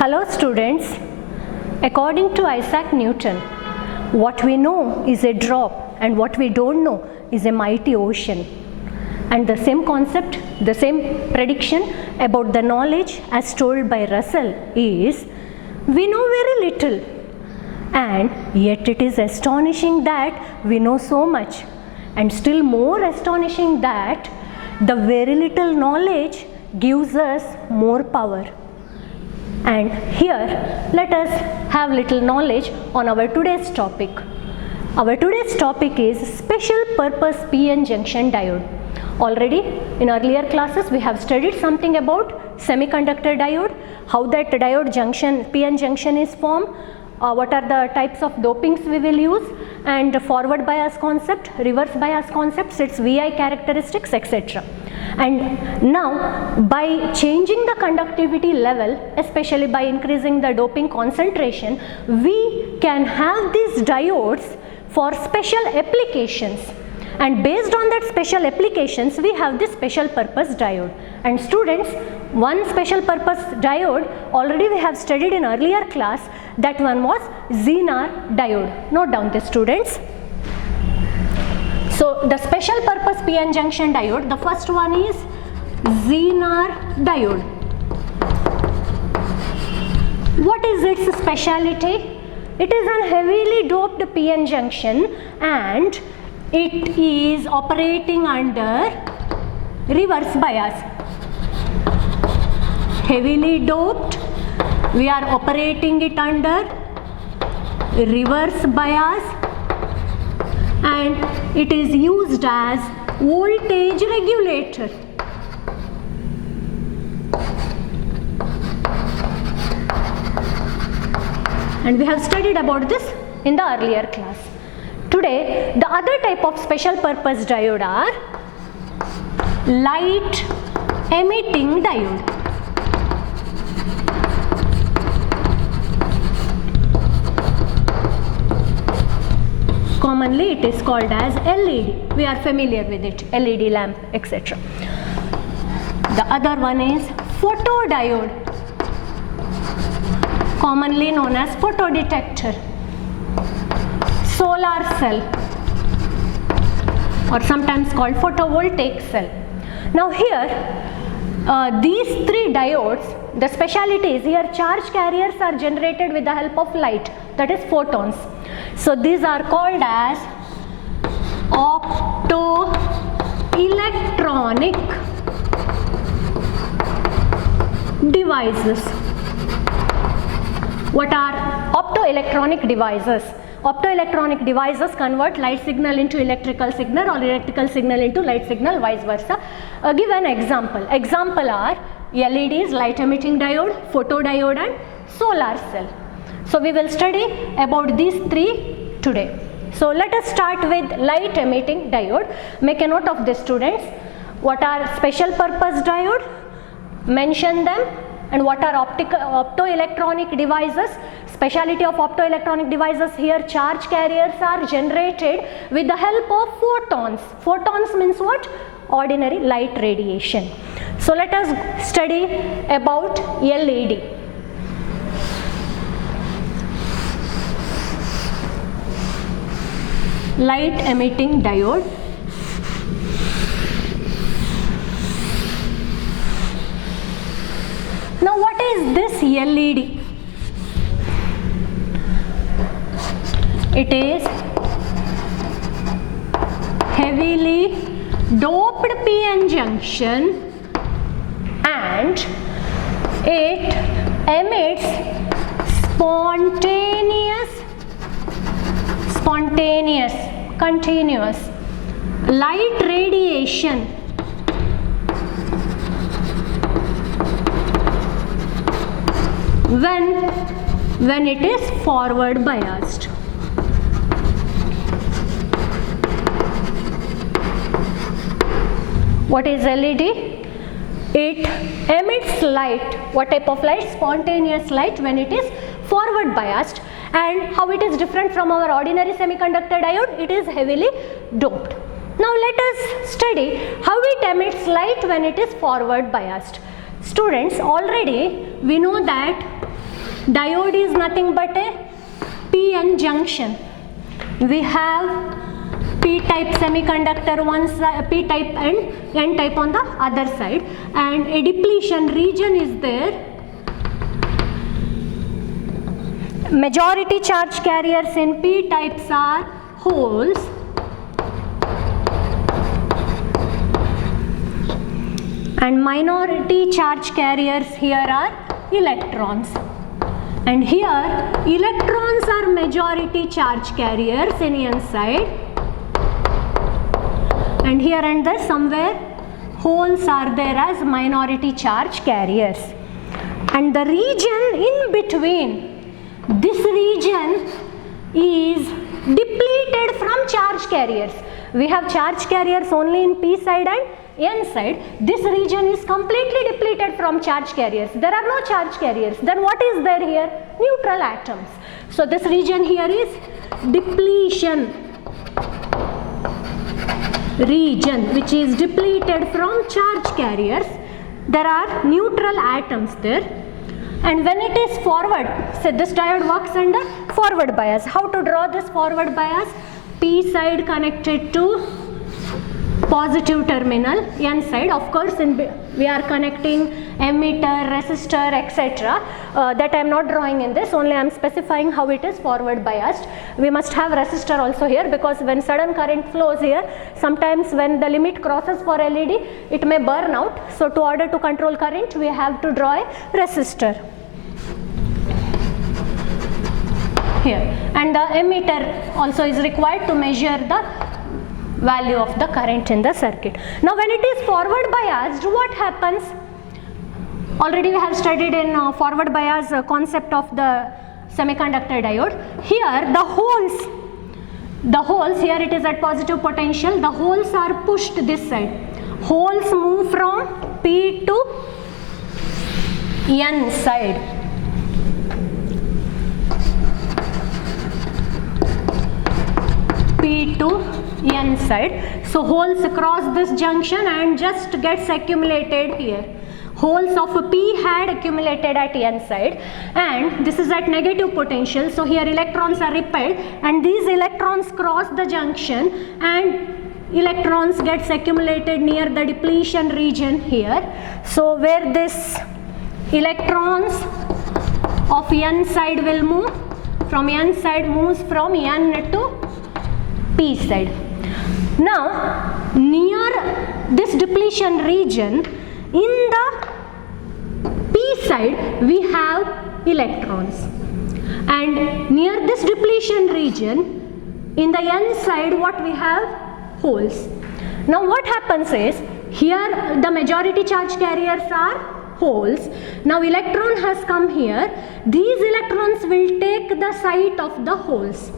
Hello students, according to Isaac Newton, what we know is a drop and what we don't know is a mighty ocean. And the same concept, the same prediction about the knowledge as told by Russell is, we know very little and yet it is astonishing that we know so much, and still more astonishing that the very little knowledge gives us more power. And here let us have little knowledge on our today's topic. Our today's topic is special purpose PN junction diode. Already in earlier classes we have studied something about semiconductor diode, how that diode junction, PN junction is formed, what are the types of dopings we will use, and forward bias concept, reverse bias concepts, its VI characteristics, etc. And now by changing the conductivity level, especially by increasing the doping concentration, we can have these diodes for special applications, and based on that special applications we have this special purpose diode. And students, one special purpose diode already we have studied in earlier class, that one was Zener diode. Note down this, students. So the special purpose PN junction diode, the first one is Zener diode. What is its speciality? It is a heavily doped PN junction and it is operating under reverse bias. Heavily doped, we are operating it under reverse bias, and it is used as voltage regulator. And we have studied about this in the earlier class. Today, the other type of special purpose diode are light emitting diode. Commonly it is called as LED. We are familiar with it, LED lamp, etc. The other one is photodiode, commonly known as photodetector, solar cell, or sometimes called photovoltaic cell. Now here, these three diodes, the speciality is here charge carriers are generated with the help of light, that is photons. So these are called as optoelectronic devices. What are optoelectronic devices? Optoelectronic devices convert light signal into electrical signal or electrical signal into light signal, vice versa. Give an example. Example are LEDs, light emitting diode, photodiode and solar cell. So we will study about these three today. So let us start with light emitting diode. Make a note of this, students. What are special purpose diode? Mention them. And what are optoelectronic devices? Speciality of optoelectronic devices, here charge carriers are generated with the help of photons. Photons means what? Ordinary light radiation. So let us study about LED. Light emitting diode. Now what is this LED? It is heavily doped PN junction and it emits continuous light radiation when it is forward biased. What is LED? It emits light. What type of light? Spontaneous light when it is forward biased. And how it is different from our ordinary semiconductor diode? It is heavily doped. Now let us study how it emits light when it is forward biased. Students, already we know that Diode is nothing but a PN junction. We have P-type semiconductor one side, P-type and N-type on the other side, and a depletion region is there. Majority charge carriers in P-types are holes, and minority charge carriers here are electrons. And here electrons are majority charge carriers in N side, and here and there somewhere holes are there as minority charge carriers. And the region in between, this region is depleted from charge carriers. We have charge carriers only in P side and N side. This region is completely depleted from charge carriers. There are no charge carriers. Then what is there here? Neutral atoms. So this region here is depletion region, which is depleted from charge carriers. There are neutral atoms there. And when it is forward, so this diode works under forward bias. How to draw this forward bias? P side connected to positive terminal, N side, of course we are connecting emitter, resistor, etc. That I am not drawing in this, only I am specifying how it is forward biased. We must have resistor also here, because when sudden current flows here, sometimes when the limit crosses for LED, it may burn out. So to order to control current, we have to draw a resistor here, and the emitter also is required to measure the value of the current in the circuit. Now when it is forward biased, what happens? Already we have studied in forward bias concept of the semiconductor diode. Here the holes here, it is at positive potential, the holes are pushed this side. Holes move from P to N side. P to N side. So holes cross this junction and just gets accumulated here. Holes of P had accumulated at N side, and this is at negative potential. So here electrons are repelled, and these electrons cross the junction, and electrons gets accumulated near the depletion region here. So where this electrons of N side will move, from N side moves from N to P side. Now near this depletion region, in the P side we have electrons, and near this depletion region in the N side what we have? Holes. Now what happens is, here the majority charge carriers are holes. Now electron has come here. These electrons will take the site of the holes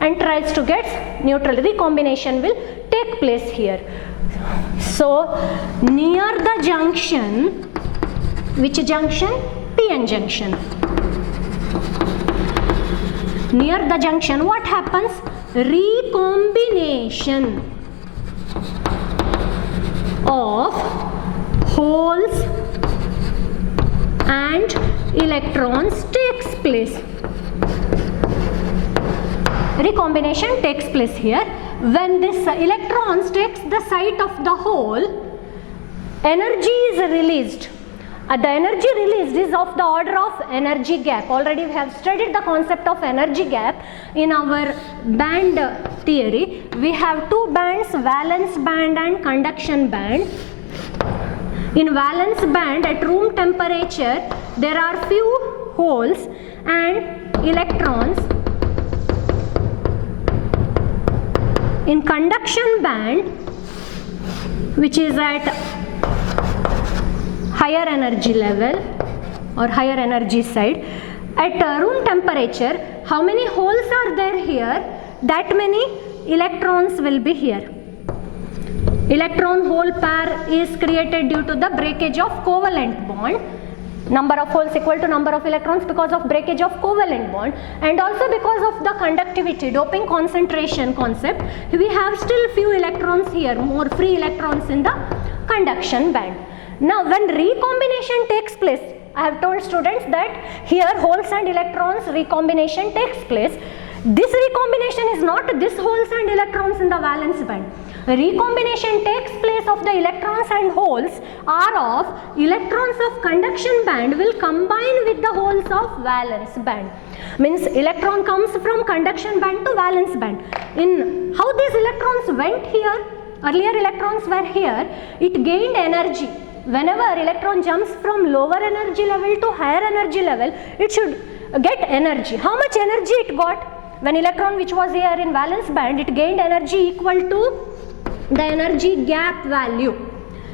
and tries to get neutral. Recombination will take place here. So near the junction, which junction? PN junction. Near the junction what happens? Recombination of holes and electrons takes place. Recombination takes place here. When this electrons takes the site of the hole, energy is released. The energy released is of the order of energy gap. Already we have studied the concept of energy gap in our band theory. We have two bands, valence band and conduction band. In valence band, at room temperature, there are few holes and electrons. In conduction band, which is at higher energy level or higher energy side, at room temperature, how many holes are there here? That many electrons will be here. Electron hole pair is created due to the breakage of covalent bond. Number of holes equal to number of electrons because of breakage of covalent bond, and also because of the conductivity, doping concentration concept, we have still few electrons here, more free electrons in the conduction band. Now when recombination takes place, I have told students that here holes and electrons recombination takes place. This recombination is not this holes and electrons in the valence band. Recombination takes place of the electrons and holes are of electrons of conduction band will combine with the holes of valence band. Means electron comes from conduction band to valence band. In how these electrons went here, earlier electrons were here, it gained energy. Whenever electron jumps from lower energy level to higher energy level, it should get energy. How much energy it got? When electron which was here in valence band, it gained energy equal to the energy gap value.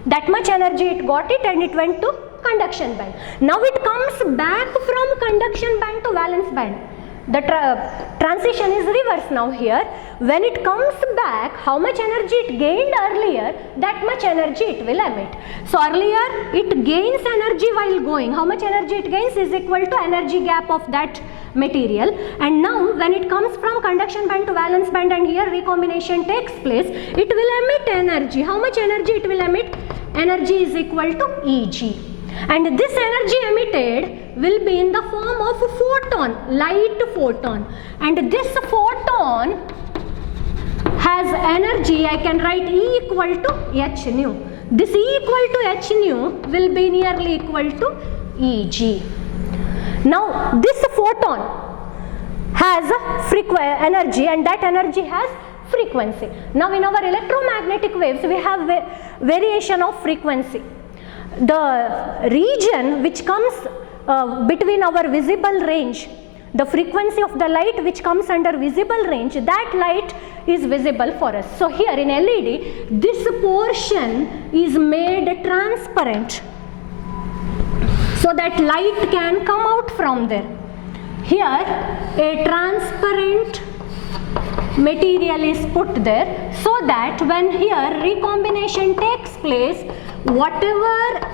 That much energy it got it and it went to conduction band. Now it comes back from conduction band to valence band. The transition is reverse now here. When it comes back, how much energy it gained earlier, that much energy it will emit. So earlier it gains energy while going. How much energy it gains is equal to energy gap of that material. And now when it comes from conduction band to valence band and here recombination takes place, it will emit energy. How much energy it will emit? Energy is equal to Eg. And this energy emitted will be in the form of a photon, light photon. And this photon has energy, I can write E equal to h nu. This E equal to h nu will be nearly equal to Eg. Now this photon has energy and that energy has frequency. Now in our electromagnetic waves we have variation of frequency. The region which comes between our visible range, the frequency of the light which comes under visible range, that light is visible for us. So here in LED, this portion is made transparent so that light can come out from there. Here a transparent material is put there so that when here recombination takes place, whatever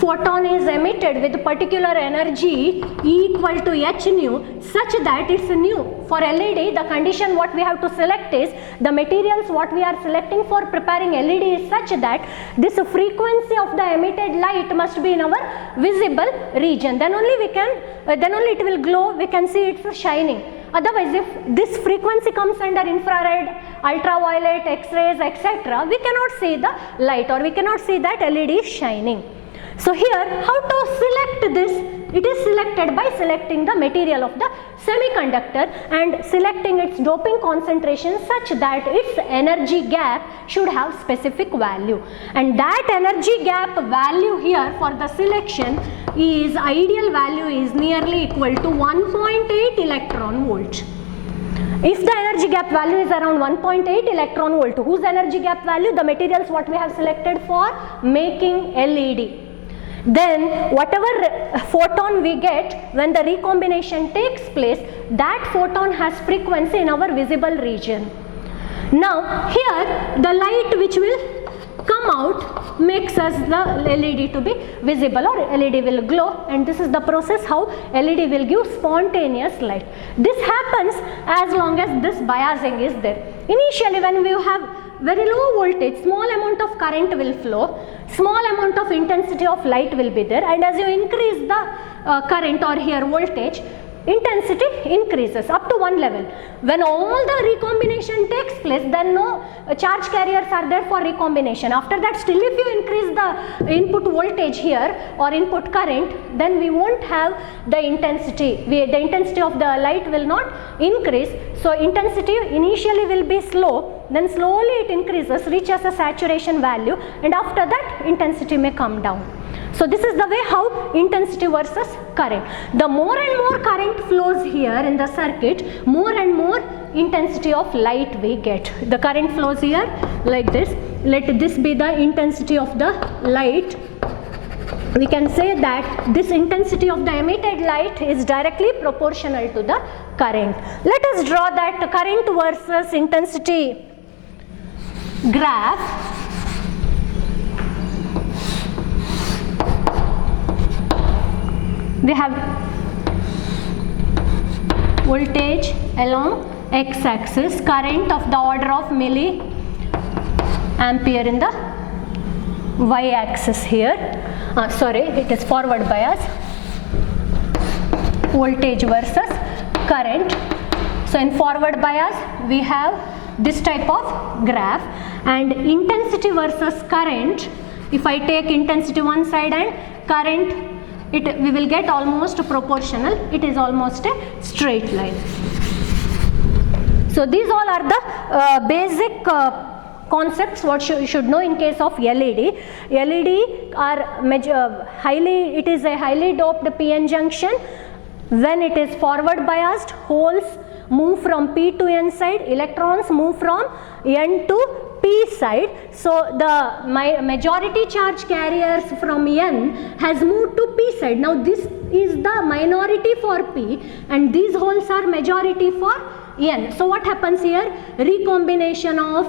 photon is emitted with particular energy E equal to h nu, such that it's nu. For LED, the condition what we have to select is, the materials what we are selecting for preparing LED is such that this frequency of the emitted light must be in our visible region. Then only we can, then only it will glow, we can see it's shining. Otherwise, if this frequency comes under infrared, ultraviolet, X-rays, etc., we cannot see the light or we cannot see that LED is shining. So here, how to select this? It is selected by selecting the material of the semiconductor and selecting its doping concentration such that its energy gap should have specific value. And that energy gap value here for the selection is, ideal value is nearly equal to 1.8 electron volt. If the energy gap value is around 1.8 electron volt, whose energy gap value? The materials what we have selected for making LED. Then whatever photon we get when the recombination takes place, that photon has frequency in our visible region. Now here the light which will come out makes us the LED to be visible or LED will glow, and this is the process how LED will give spontaneous light. This happens as long as this biasing is there. Initially when we have very low voltage, small amount of current will flow, small amount of intensity of light will be there, and as you increase the current or here voltage, intensity increases up to one level. When all the recombination takes place, then no charge carriers are there for recombination. After that, still if you increase the input voltage here or input current, then we won't have the intensity. The intensity of the light will not increase. So intensity initially will be slow, then slowly it increases, reaches a saturation value, and after that intensity may come down. So this is the way how intensity versus current. The more and more current flows here in the circuit, more and more intensity of light we get. The current flows here like this. Let this be the intensity of the light. We can say that this intensity of the emitted light is directly proportional to the current. Let us draw that current versus intensity graph. We have voltage along x-axis, current of the order of milliampere in the y-axis here. it is forward bias, voltage versus current. So in forward bias we have this type of graph, and intensity versus current, if I take intensity one side and current, we will get almost proportional, it is almost a straight line. So these all are the basic concepts what you should know in case of LED. LED are highly, it is a highly doped PN junction. When it is forward biased, holes move from P to N side, electrons move from N to P side. So the majority charge carriers from N has moved to P side. Now this is the minority for P and these holes are majority for N. So what happens here? Recombination of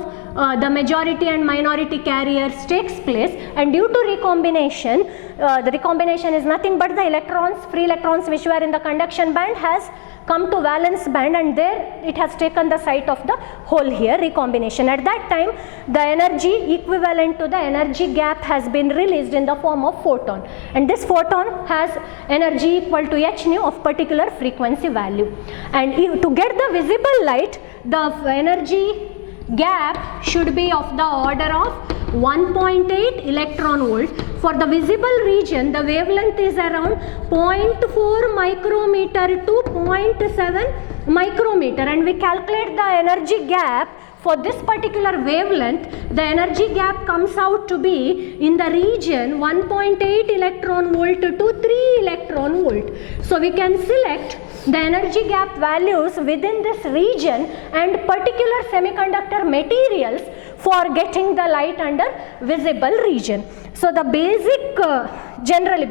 the majority and minority carriers takes place, and due to recombination, the recombination is nothing but the electrons, free electrons which were in the conduction band has come to valence band, and there it has taken the site of the hole here, recombination. At that time the energy equivalent to the energy gap has been released in the form of photon, and this photon has energy equal to h nu of particular frequency value. And to get the visible light, the energy gap should be of the order of 1.8 electron volt. For the visible region, the wavelength is around 0.4 micrometer to 0.7 micrometer, and we calculate the energy gap for this particular wavelength. The energy gap comes out to be in the region 1.8 electron volt to 3 electron volt. So we can select the energy gap values within this region and particular semiconductor materials for getting the light under visible region. So the basic,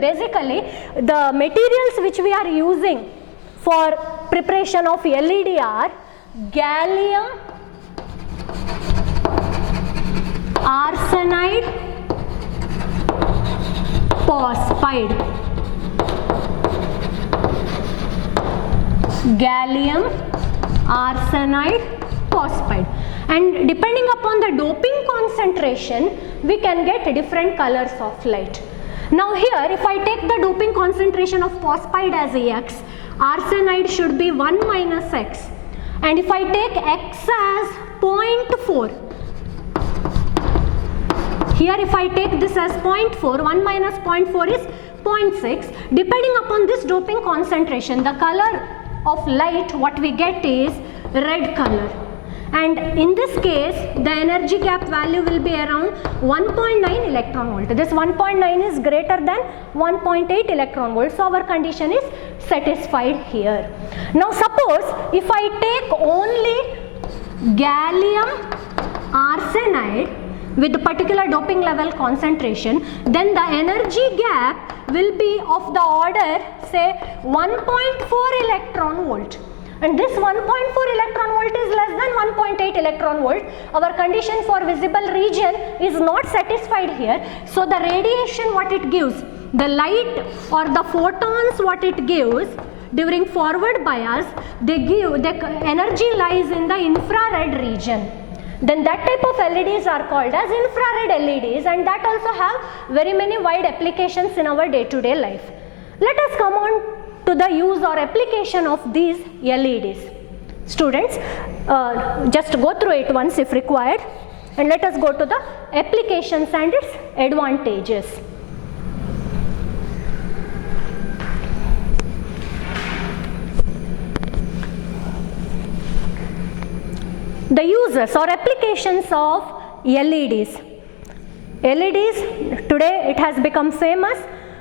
basically the materials which we are using for preparation of LED are gallium arsenide phosphide, gallium arsenide phosphide, and depending upon the doping concentration we can get different colors of light. Now here if I take the doping concentration of phosphide as X, arsenide should be 1 minus X, and if I take X as 0.4, here if I take this as 0.4, 1 minus 0.4 is 0.6. Depending upon this doping concentration, the color of light what we get is red color, and in this case the energy gap value will be around 1.9 electron volt. This 1.9 is greater than 1.8 electron volt, so our condition is satisfied here. Now suppose if I take only gallium arsenide with the particular doping level concentration, then the energy gap will be of the order say 1.4 electron volt, and this 1.4 electron volt is less than 1.8 electron volt. Our condition for visible region is not satisfied here, so the radiation what it gives, the light or the photons what it gives during forward bias, the energy lies in the infrared region. Then that type of LEDs are called as infrared LEDs, and that also have very many wide applications in our day-to-day life. Let us come on to the use or application of these LEDs. Students, just go through it once if required, and let us go to the applications and its advantages. The uses or applications of LEDs. LEDs, today it has become famous.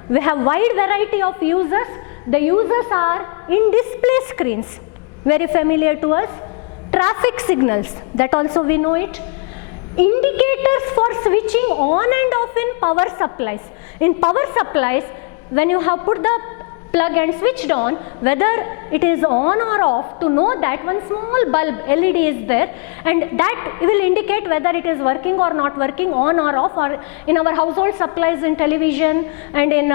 We have wide variety of uses. The uses are in display screens, very familiar to us. Traffic signals, that also we know it. Indicators for switching on and off in power supplies. In power supplies, when you have put the plug and switched on, whether it is on or off, to know that one small bulb LED is there, and that will indicate whether it is working or not working, on or off. Or in our household supplies, in television and in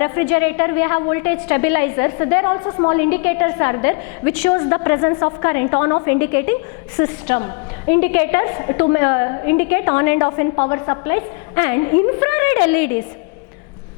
refrigerator we have voltage stabilizers, so there also small indicators are there which shows the presence of current, on off indicating system. Indicators to indicate on and off in power supplies. And infrared LEDs,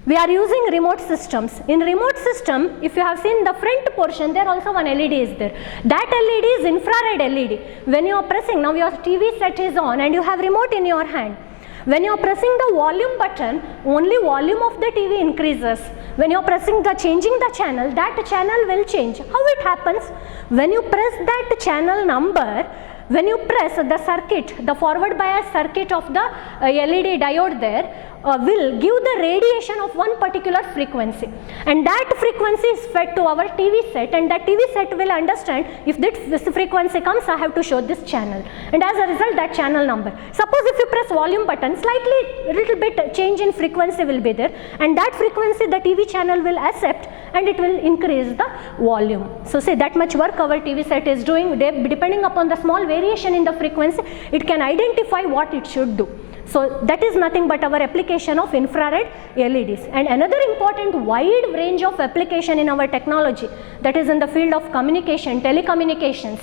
We are using remote systems. In remote system, if you have seen the front portion, there also one LED is there. That LED is infrared LED. When you are pressing, now your TV set is on and you have remote in your hand. When you are pressing the volume button, only volume of the TV increases. When you are pressing the changing the channel, that channel will change. How it happens? When you press that channel number, when you press the circuit, the forward bias circuit of the LED diode there, will give the radiation of one particular frequency, and that frequency is fed to our TV set, and that TV set will understand if this frequency comes, I have to show this channel, and as a result that channel number. Suppose if you press volume button, slightly little bit change in frequency will be there, and that frequency the TV channel will accept and it will increase the volume. So say that much work our TV set is doing, depending upon the small variation in the frequency, it can identify what it should do. So that is nothing but our application of infrared LEDs. And another important wide range of application in our technology, that is in the field of communication, telecommunications.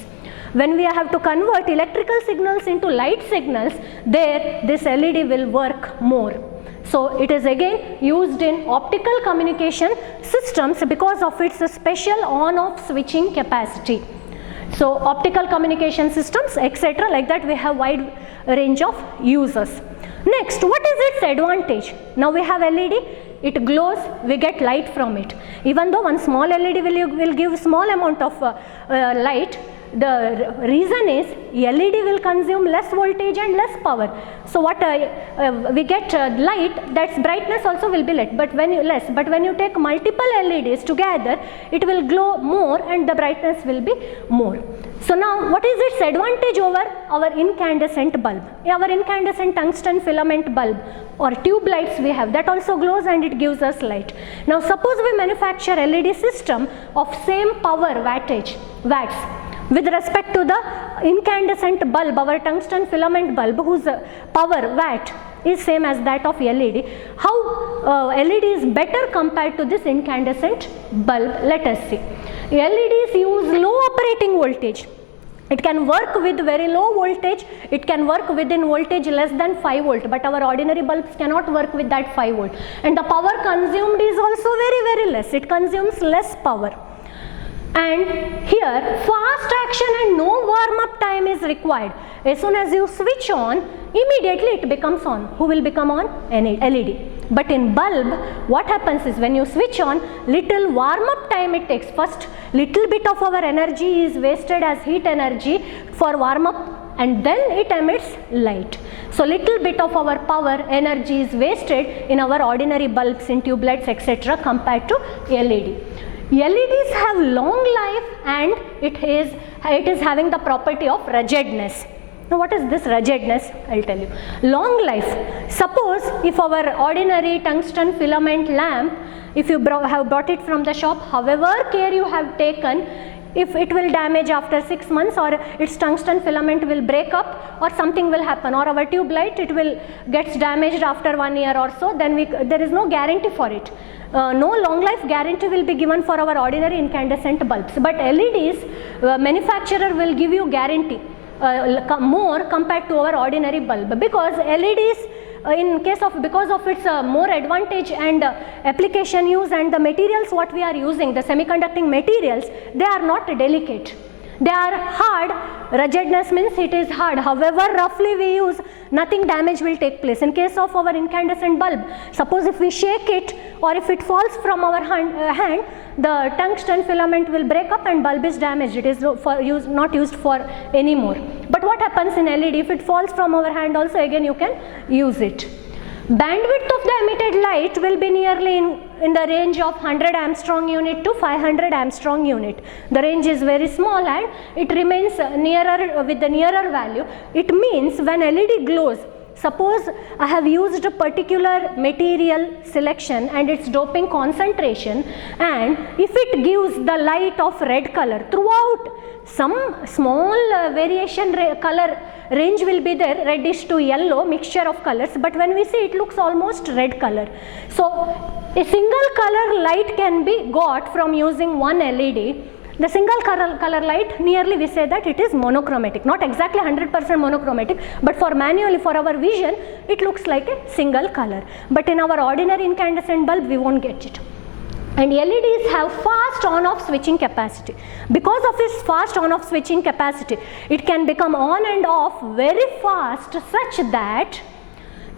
When we have to convert electrical signals into light signals, there this LED will work more. So it is again used in optical communication systems because of its special on-off switching capacity. So optical communication systems, etc., like that we have wide range of users. Next, what is its advantage? Now we have LED, it glows, we get light from it. Even though one small LED will give small amount of light, the reason is LED will consume less voltage and less power. So what we get light, that's brightness also will be less, but when you take multiple LEDs together, it will glow more and the brightness will be more. So now what is its advantage over our incandescent bulb? Our incandescent tungsten filament bulb or tube lights we have, that also glows and it gives us light. Now suppose we manufacture LED system of same power wattage, watts, with respect to the incandescent bulb, our tungsten filament bulb, whose power watt is same as that of LED. How LED is better compared to this incandescent bulb? Let us see. LEDs use low operating voltage. It can work with very low voltage, it can work within voltage less than 5 volt, but our ordinary bulbs cannot work with that 5 volt. And the power consumed is also very less, it consumes less power. And here fast action and no warm up time is required. As soon as you switch on, immediately it becomes on. Who will become on? LED. But in bulb, what happens is when you switch on, little warm up time it takes. First little bit of our energy is wasted as heat energy for warm up, and then it emits light. So little bit of our power energy is wasted in our ordinary bulbs, in tube lights, etc., compared to LED. LEDs have long life and it is having the property of ruggedness. Now what is this ruggedness? I will tell you. Long life. Suppose if our ordinary tungsten filament lamp, if you have bought it from the shop, however care you have taken, if it will damage after 6 months, or its tungsten filament will break up, or something will happen, or our tube light it will gets damaged after 1 year or so, then there is no guarantee for it. No long life guarantee will be given for our ordinary incandescent bulbs, but LEDs manufacturer will give you guarantee more compared to our ordinary bulb, because LEDs because of its more advantage and application use, and the materials what we are using, the semiconducting materials, they are not delicate. They are hard. Ruggedness means it is hard. However roughly we use, nothing damage will take place. In case of our incandescent bulb, suppose if we shake it or if it falls from our hand, the tungsten filament will break up and bulb is damaged. It is not used for anymore. But what happens in LED? If it falls from our hand also, again you can use it. Bandwidth of the emitted light will be nearly in the range of 100 Armstrong unit to 500 Armstrong unit. The range is very small and it remains nearer with the nearer value. It means when LED glows, suppose I have used a particular material selection and its doping concentration, and if it gives the light of red color throughout, some small variation color range will be there, reddish to yellow mixture of colors, but when we see it looks almost red color. So a single color light can be got from using one LED, The single color light, nearly we say that it is monochromatic, not exactly 100% monochromatic, but for manually for our vision it looks like a single color, but in our ordinary incandescent bulb we won't get it. And LEDs have fast on-off switching capacity. Because of this fast on-off switching capacity, it can become on and off very fast, such that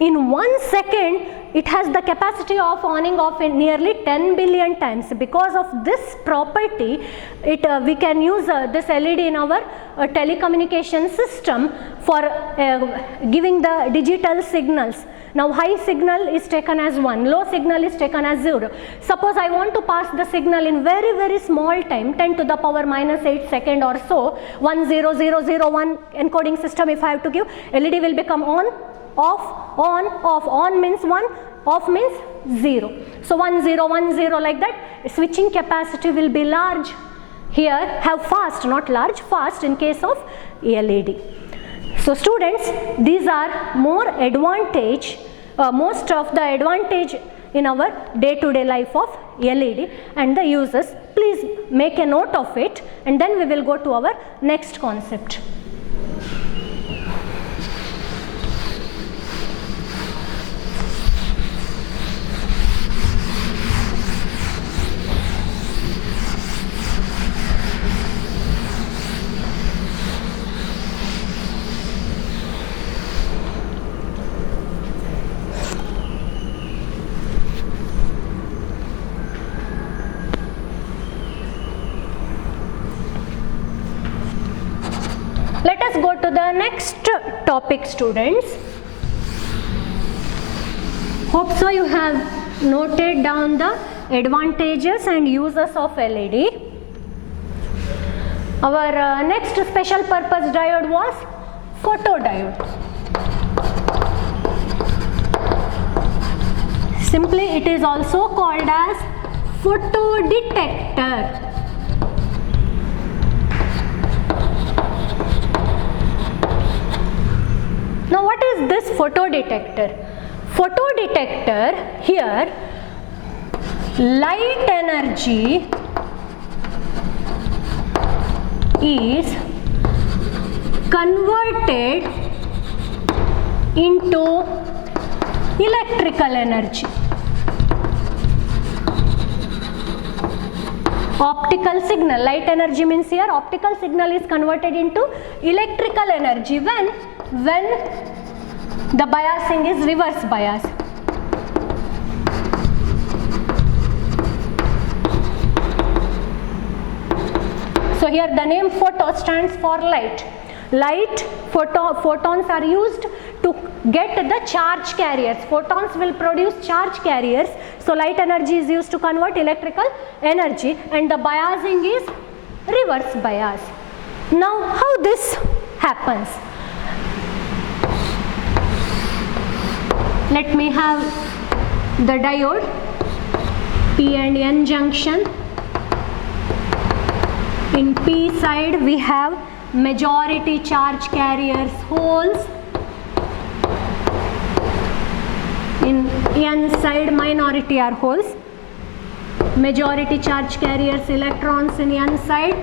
in 1 second it has the capacity of on off in nearly 10 billion times. Because of this property, we can use this LED in our telecommunication system for giving the digital signals. Now high signal is taken as 1, low signal is taken as 0. Suppose I want to pass the signal in very small time, 10 to the power minus 8 second or so, 10001 encoding system if I have to give, LED will become on, off, on, off. On means 1, off means 0. So 1010 like that. Switching capacity will be large. Here have fast, not large, fast in case of LED. So students, these are more advantage, most of the advantage in our day-to-day life of LED and the uses. Please make a note of it, and then we will go to our next concept. Let us go to the next topic, students. Hope so you have noted down the advantages and uses of LED. Our next special purpose diode was photodiode. Simply it is also called as photodetector. Now what is this photodetector? Photodetector, here light energy is converted into electrical energy. Optical signal, light energy means here optical signal is converted into electrical energy when the biasing is reverse bias. So here the name photo stands for light. Light, photons are used to get the charge carriers. Photons will produce charge carriers. So light energy is used to convert electrical energy, and the biasing is reverse bias. Now how this happens? Let me have the diode, P and N junction. In P side we have majority charge carriers, holes. In N side minority are holes. Majority charge carriers, electrons in N side.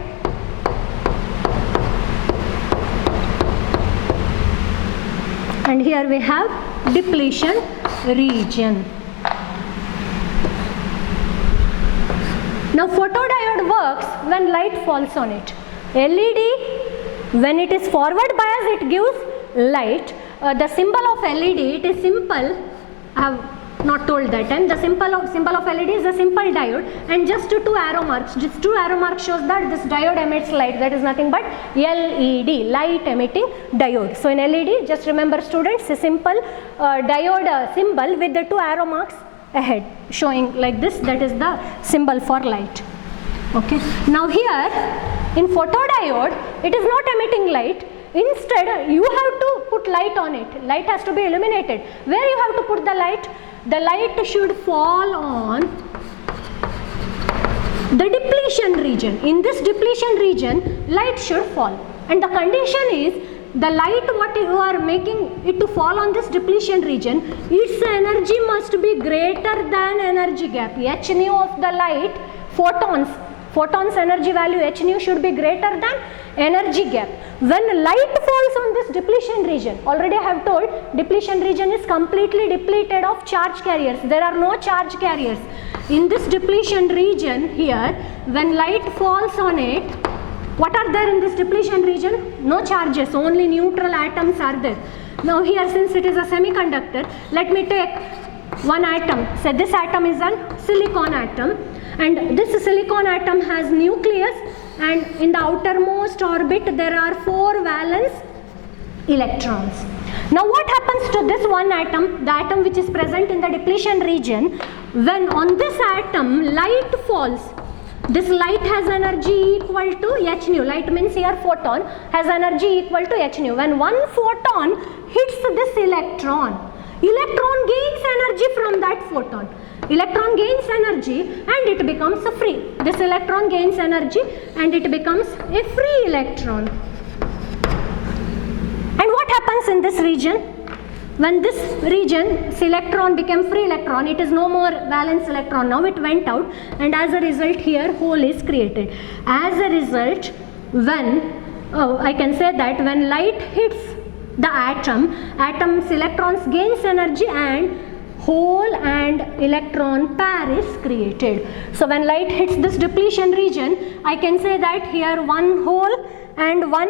And here we have depletion region. Now photodiode works when light falls on it. LED, when it is forward bias, it gives light. The symbol of LED, it is simple. I have not told that time. The symbol of LED is a simple diode, and just two arrow marks. Just two arrow marks shows that this diode emits light. That is nothing but LED, light emitting diode. So in LED, just remember students, a simple diode symbol with the two arrow marks ahead showing like this, that is the symbol for light. Okay. Now here in photodiode, it is not emitting light. Instead, you have to put light on it. Light has to be illuminated. Where you have to put the light? The light should fall on the depletion region. In this depletion region, light should fall. And the condition is, the light what you are making it to fall on this depletion region, its energy must be greater than energy gap. H nu of the light, photons, Photon's energy value h nu should be greater than energy gap. When light falls on this depletion region, already I have told depletion region is completely depleted of charge carriers. There are no charge carriers. In this depletion region here, when light falls on it, what are there in this depletion region? No charges, only neutral atoms are there. Now here, since it is a semiconductor, let me take one atom. Say this atom is a silicon atom, and this silicon atom has nucleus, and in the outermost orbit there are 4 valence electrons. Now what happens to this one atom, the atom which is present in the depletion region? When on this atom light falls, this light has energy equal to h nu. Light means here photon has energy equal to h nu. When one photon hits this electron, electron gains energy from that photon. Electron gains energy and it becomes a free. This electron gains energy and it becomes a free electron. And what happens in this region? When this region, this electron became free electron, it is no more valence electron. Now it went out, and as a result here hole is created. As a result, when I can say that when light hits the atom's electrons gains energy and hole and electron pair is created. So when light hits this depletion region, I can say that here one hole and one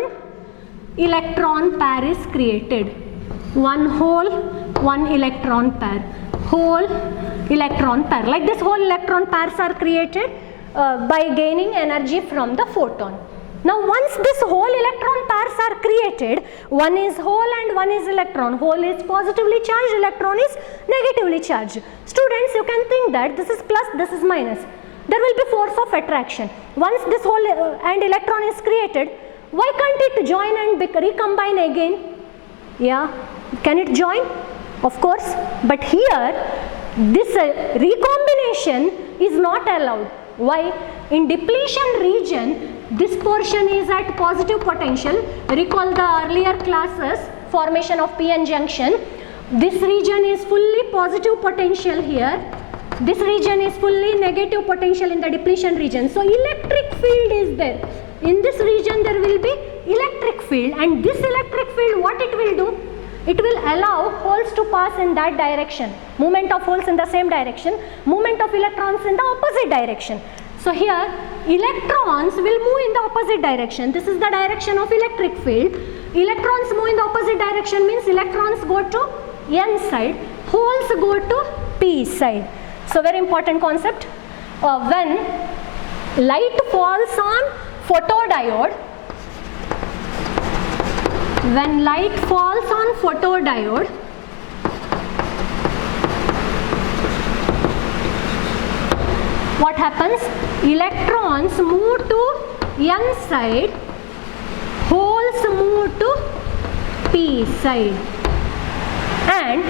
electron pair is created. One hole, one electron pair. Hole, electron pair. Like this, whole electron pairs are created by gaining energy from the photon. Now once this whole electron pairs are created, one is hole and one is electron. Hole is positively charged, electron is negatively charged. Students, you can think that this is plus, this is minus. There will be force of attraction. Once this hole and electron is created, why can't it join and recombine again? Yeah, can it join? Of course, but here this recombination is not allowed. Why? In depletion region, this portion is at positive potential. Recall the earlier classes, formation of p-n junction. This region is fully positive potential here. This region is fully negative potential in the depletion region. So electric field is there. In this region there will be electric field, and this electric field, what it will do? It will allow holes to pass in that direction. Movement of holes in the same direction, movement of electrons in the opposite direction. So here electrons will move in the opposite direction. This is the direction of electric field. Electrons move in the opposite direction means electrons go to n side, holes go to p side. So very important concept. When light falls on photodiode, when light falls on photodiode, what happens? Electrons move to n side, holes move to p side, and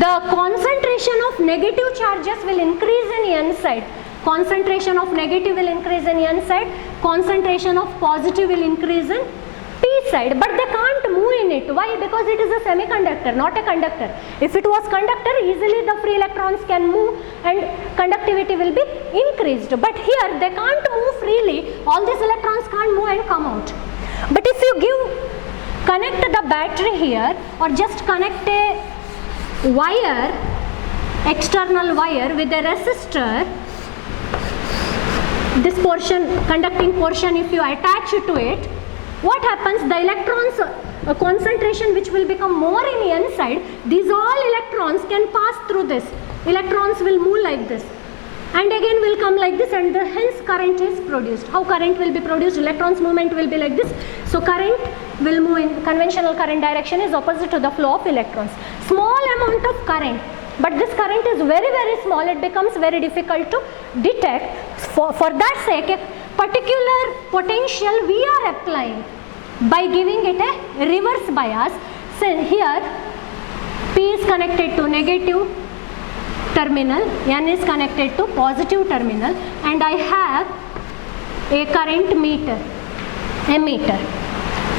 the concentration of negative charges will increase in n side. Concentration of negative will increase in n side, concentration of positive will increase in p side, but they can't move in it. Why? Because it is a semiconductor, not a conductor. If it was conductor, easily the free electrons can move and conductivity will be increased. But here they can't move freely. All these electrons can't move and come out. But if you connect the battery here, or just connect a wire, external wire with a resistor, this portion, conducting portion, if you attach to it, what happens? The electrons concentration which will become more in n side, these all electrons can pass through this. Electrons will move like this and again will come like this, and hence current is produced. How current will be produced? Electrons movement will be like this. So current will move in conventional current direction is opposite to the flow of electrons. Small amount of current, but this current is very, very small. It becomes very difficult to detect. For that sake, a particular potential we are applying by giving it a reverse bias. So here P is connected to negative terminal, N is connected to positive terminal, and I have a current meter, a meter,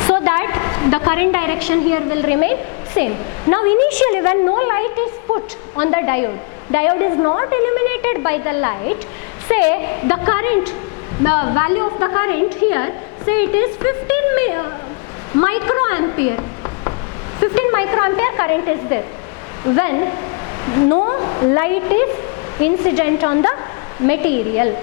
so that the current direction here will remain same. Now initially when no light is put on the diode, diode is not illuminated by the light, say the current the value of the current here, say it is 15 microampere. 15 microampere current is there when no light is incident on the material.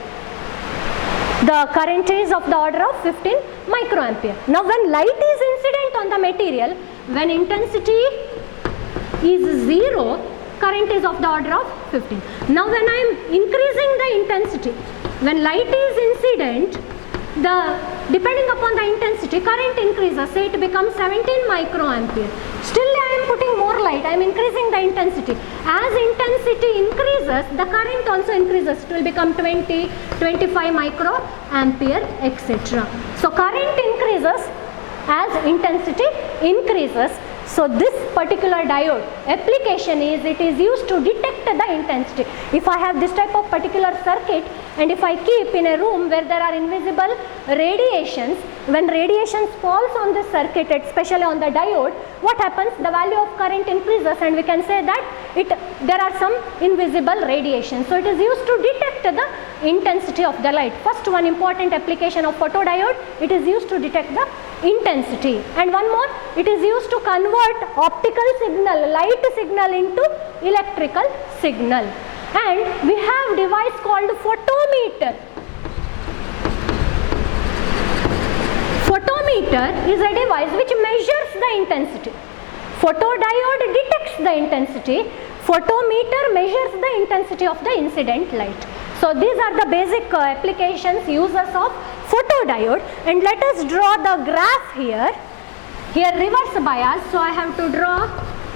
The current is of the order of 15 microampere. Now when light is incident on the material, when intensity is 0, current is of the order of 15. Now when I am increasing the intensity, when light is incident, depending upon the intensity, current increases. Say it becomes 17 microampere. Still I am putting more light, I am increasing the intensity. As intensity increases, the current also increases. It will become 20, 25 microampere, etc. So current increases as intensity increases. So this particular diode application is, it is used to detect the intensity. If I have this type of particular circuit and if I keep in a room where there are invisible radiations, when radiations falls on this circuit, especially on the diode, what happens? The value of current increases and we can say that there are some invisible radiations. So it is used to detect the intensity of the light. First one important application of photodiode, it is used to detect the intensity. And one more, it is used to convert optical signal, light signal into electrical signal. And we have device called photometer. Photometer is a device which measures the intensity. Photodiode detects the intensity. Photometer measures the intensity of the incident light. So these are the basic applications, uses of photodiode. And let us draw the graph here. Here reverse bias. So I have to draw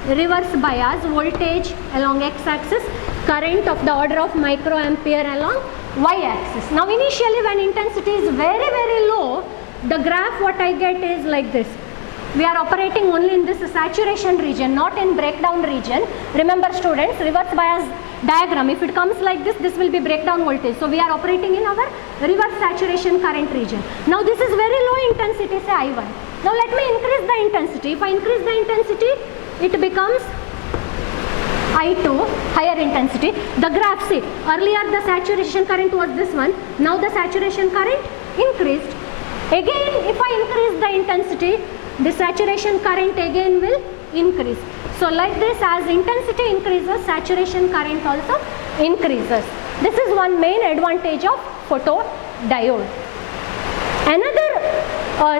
reverse bias, voltage along x-axis, current of the order of microampere along y-axis. Now initially when intensity is very, very low, the graph what I get is like this. We are operating only in this saturation region, not in breakdown region. Remember students, reverse bias diagram, if it comes like this, this will be breakdown voltage. So we are operating in our reverse saturation current region. Now this is very low intensity, say I1. Now let me increase the intensity. If I increase the intensity, it becomes I2, higher intensity. The graph, see, earlier the saturation current was this one. Now the saturation current increased. Again, if I increase the intensity, the saturation current again will increase. So like this, as intensity increases, saturation current also increases. This is one main advantage of photodiode. Another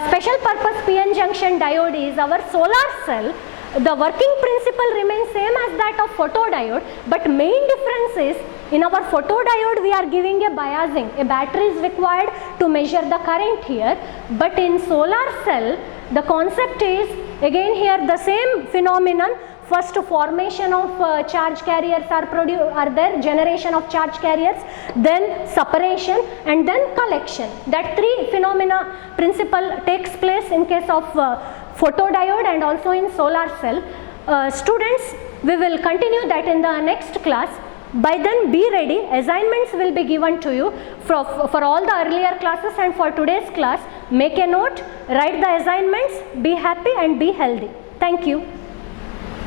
special purpose PN junction diode is our solar cell. The working principle remains same as that of photodiode, but main difference is in our photodiode we are giving a biasing. A battery is required to measure the current here, but in solar cell the concept is again here the same phenomenon. First formation of charge carriers are there, generation of charge carriers, then separation and then collection. That three phenomena principle takes place in case of photodiode and also in solar cell. Students, we will continue that in the next class. By then be ready, assignments will be given to you for all the earlier classes and for today's class. Make a note, write the assignments, be happy and be healthy. Thank you.